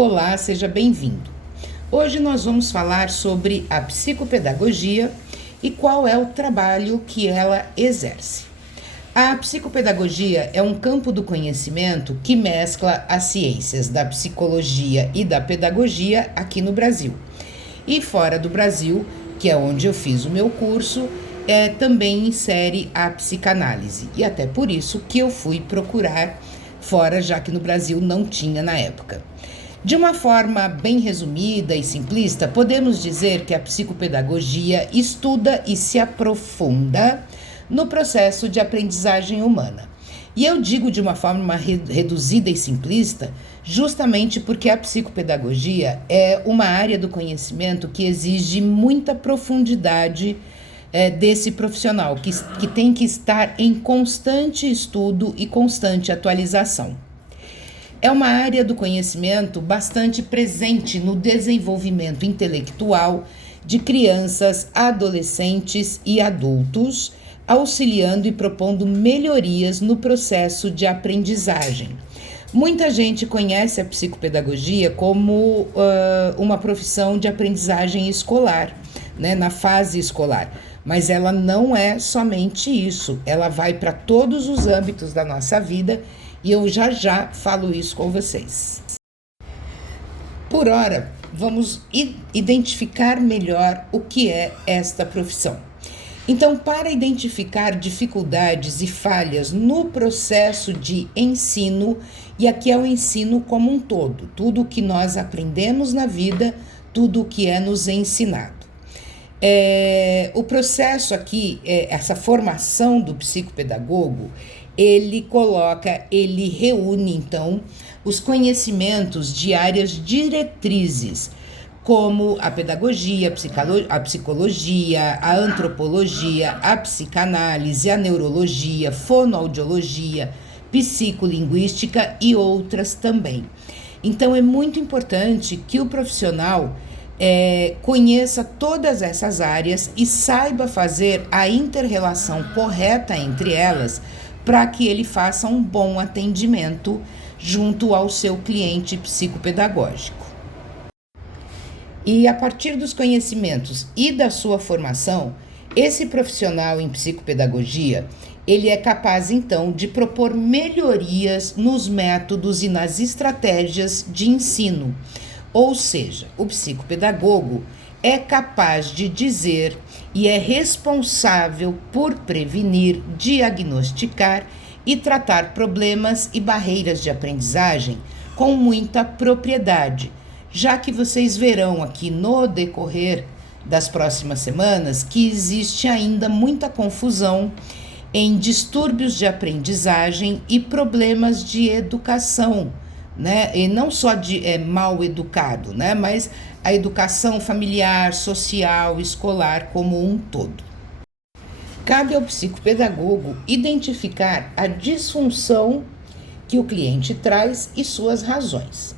Olá, seja bem-vindo. Hoje nós vamos falar sobre a psicopedagogia e qual é o trabalho que ela exerce. A psicopedagogia é um campo do conhecimento que mescla as ciências da psicologia e da pedagogia aqui no Brasil. E fora do Brasil, que é onde eu fiz o meu curso, também insere a psicanálise. E até por isso que eu fui procurar fora, já que no Brasil não tinha na época. De uma forma bem resumida e simplista, podemos dizer que a psicopedagogia estuda e se aprofunda no processo de aprendizagem humana. E eu digo de uma forma reduzida e simplista, justamente porque a psicopedagogia é uma área do conhecimento que exige muita profundidade desse profissional, que tem que estar em constante estudo e constante atualização. É uma área do conhecimento bastante presente no desenvolvimento intelectual de crianças, adolescentes e adultos, auxiliando e propondo melhorias no processo de aprendizagem. Muita gente conhece a psicopedagogia como uma profissão de aprendizagem escolar, né, na fase escolar, mas ela não é somente isso, ela vai para todos os âmbitos da nossa vida. E eu já falo isso com vocês. Por ora, vamos identificar melhor o que é esta profissão. Então, para identificar dificuldades e falhas no processo de ensino, e aqui é o ensino como um todo, tudo o que nós aprendemos na vida, tudo o que é nos ensinado. O processo aqui, essa formação do psicopedagogo, ele reúne, então, os conhecimentos de áreas diretrizes, como a pedagogia, a psicologia, a antropologia, a psicanálise, a neurologia, fonoaudiologia, psicolinguística e outras também. Então, é muito importante que o profissional conheça todas essas áreas e saiba fazer a inter-relação correta entre elas, para que ele faça um bom atendimento junto ao seu cliente psicopedagógico. E a partir dos conhecimentos e da sua formação, esse profissional em psicopedagogia, ele é capaz então de propor melhorias nos métodos e nas estratégias de ensino. Ou seja, o psicopedagogo é capaz de dizer e é responsável por prevenir, diagnosticar e tratar problemas e barreiras de aprendizagem com muita propriedade, já que vocês verão aqui no decorrer das próximas semanas que existe ainda muita confusão em distúrbios de aprendizagem e problemas de educação, né? E não só de mal educado, né? Mas a educação familiar, social, escolar como um todo. Cabe ao psicopedagogo identificar a disfunção que o cliente traz e suas razões.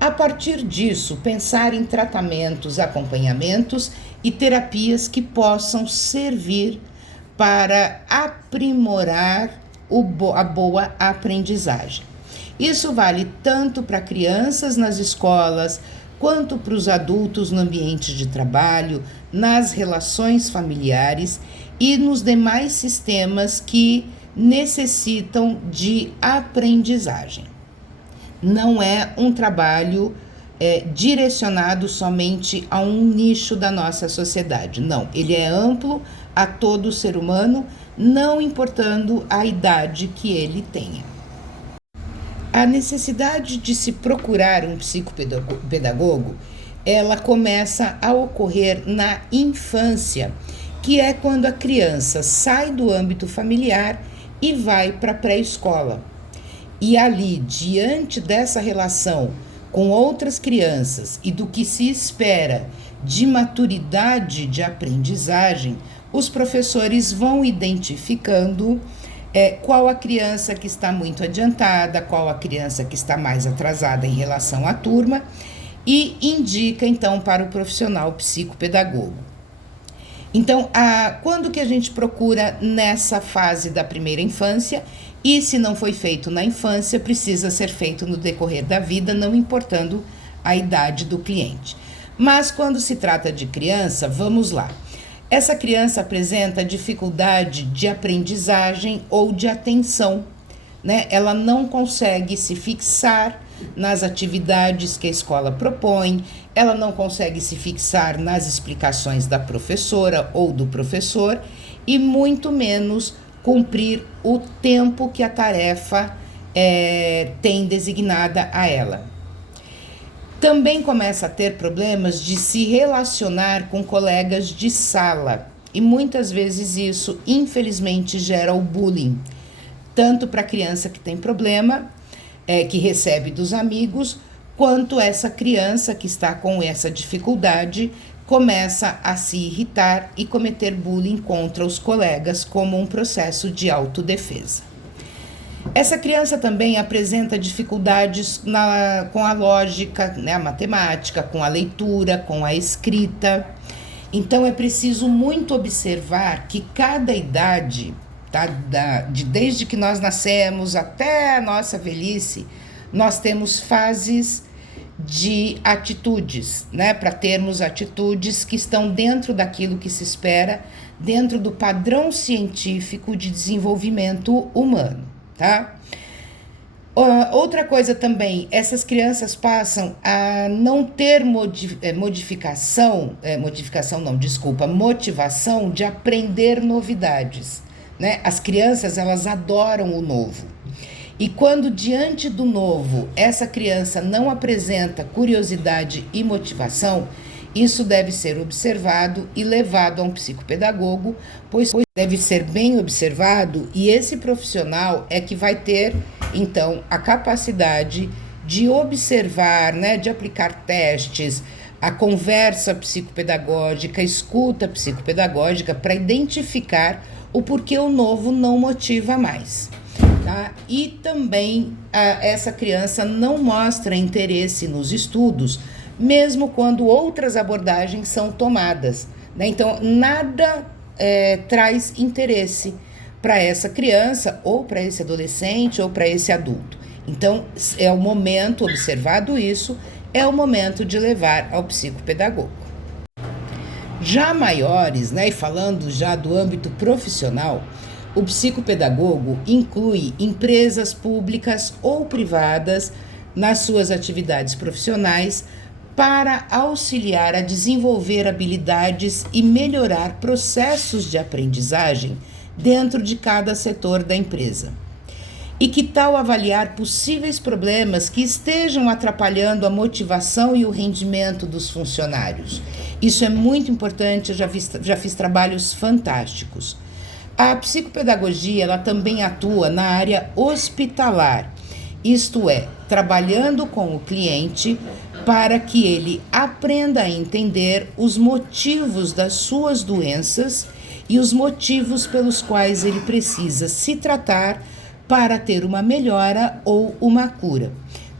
A partir disso, pensar em tratamentos, acompanhamentos e terapias que possam servir para aprimorar a boa aprendizagem. Isso vale tanto para crianças nas escolas, quanto para os adultos no ambiente de trabalho, nas relações familiares e nos demais sistemas que necessitam de aprendizagem. Não é um trabalho direcionado somente a um nicho da nossa sociedade. Não, ele é amplo a todo ser humano, não importando a idade que ele tenha. A necessidade de se procurar um psicopedagogo, ela começa a ocorrer na infância, que é quando a criança sai do âmbito familiar e vai para a pré-escola. E ali, diante dessa relação com outras crianças e do que se espera de maturidade de aprendizagem, os professores vão identificando qual a criança que está muito adiantada, qual a criança que está mais atrasada em relação à turma, e indica então para o profissional psicopedagogo. Então, quando que a gente procura nessa fase da primeira infância? E se não foi feito na infância, precisa ser feito no decorrer da vida, não importando a idade do cliente. Mas quando se trata de criança, vamos lá. Essa criança apresenta dificuldade de aprendizagem ou de atenção, né? Ela não consegue se fixar nas atividades que a escola propõe, ela não consegue se fixar nas explicações da professora ou do professor e muito menos cumprir o tempo que a tarefa tem designada a ela. Também começa a ter problemas de se relacionar com colegas de sala e muitas vezes isso, infelizmente, gera o bullying, tanto para a criança que tem problema, que recebe dos amigos, quanto essa criança que está com essa dificuldade começa a se irritar e cometer bullying contra os colegas como um processo de autodefesa. Essa criança também apresenta dificuldades com a lógica, né, a matemática, com a leitura, com a escrita. Então, é preciso muito observar que cada idade, tá, desde que nós nascemos até a nossa velhice, nós temos fases de atitudes, né, para termos atitudes que estão dentro daquilo que se espera, dentro do padrão científico de desenvolvimento humano. Tá? Outra coisa também, essas crianças passam a não ter motivação de aprender novidades, né? As crianças, elas adoram o novo. E quando diante do novo, essa criança não apresenta curiosidade e motivação, isso deve ser observado e levado a um psicopedagogo, pois deve ser bem observado e esse profissional é que vai ter, então, a capacidade de observar, né, de aplicar testes, a conversa psicopedagógica, a escuta psicopedagógica para identificar o porquê o novo não motiva mais. Tá? E também essa criança não mostra interesse nos estudos, mesmo quando outras abordagens são tomadas, né? Então, nada traz interesse para essa criança, ou para esse adolescente, ou para esse adulto. Então, é o momento, observado isso, é o momento de levar ao psicopedagogo. Já maiores, né, e falando já do âmbito profissional, o psicopedagogo inclui empresas públicas ou privadas nas suas atividades profissionais para auxiliar a desenvolver habilidades e melhorar processos de aprendizagem dentro de cada setor da empresa. E que tal avaliar possíveis problemas que estejam atrapalhando a motivação e o rendimento dos funcionários? Isso é muito importante, eu já fiz trabalhos fantásticos. A psicopedagogia, ela também atua na área hospitalar, isto é, trabalhando com o cliente para que ele aprenda a entender os motivos das suas doenças e os motivos pelos quais ele precisa se tratar para ter uma melhora ou uma cura.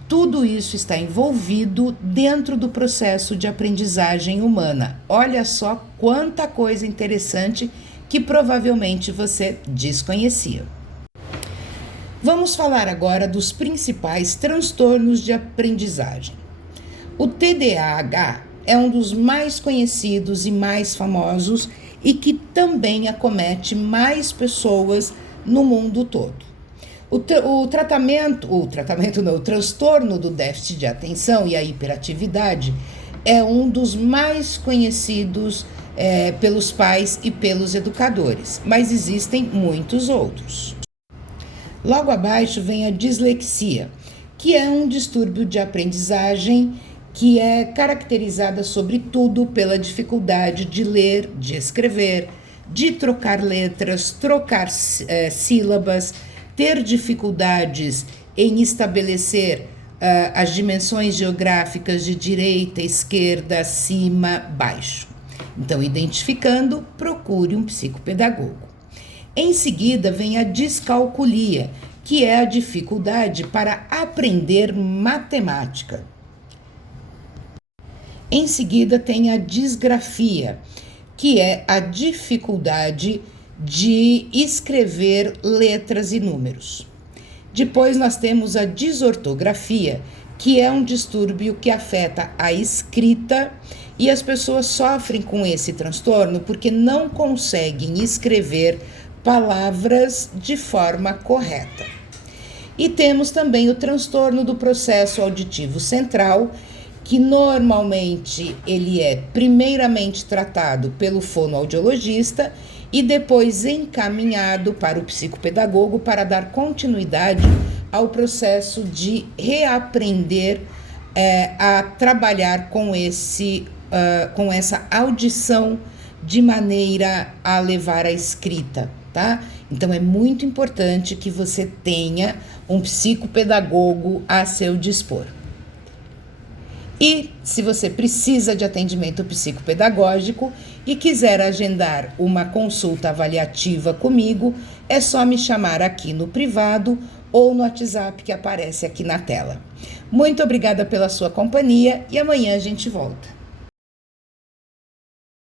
Tudo isso está envolvido dentro do processo de aprendizagem humana. Olha só quanta coisa interessante que provavelmente você desconhecia. Vamos falar agora dos principais transtornos de aprendizagem. O TDAH é um dos mais conhecidos e mais famosos e que também acomete mais pessoas no mundo todo. O transtorno do déficit de atenção e a hiperatividade é um dos mais conhecidos pelos pais e pelos educadores, mas existem muitos outros. Logo abaixo vem a dislexia, que é um distúrbio de aprendizagem que é caracterizada sobretudo pela dificuldade de ler, de escrever, de trocar letras, trocar sílabas, ter dificuldades em estabelecer as dimensões geográficas de direita, esquerda, cima, baixo. Então, identificando, procure um psicopedagogo. Em seguida, vem a descalculia, que é a dificuldade para aprender matemática. Em seguida, tem a disgrafia, que é a dificuldade de escrever letras e números. Depois, nós temos a disortografia, que é um distúrbio que afeta a escrita, e as pessoas sofrem com esse transtorno porque não conseguem escrever palavras de forma correta. E temos também o transtorno do processo auditivo central, que normalmente ele é primeiramente tratado pelo fonoaudiologista e depois encaminhado para o psicopedagogo para dar continuidade ao processo de reaprender a trabalhar com essa audição de maneira a levar a escrita, tá? Então é muito importante que você tenha um psicopedagogo a seu dispor. E se você precisa de atendimento psicopedagógico e quiser agendar uma consulta avaliativa comigo, é só me chamar aqui no privado ou no WhatsApp que aparece aqui na tela. Muito obrigada pela sua companhia e amanhã a gente volta.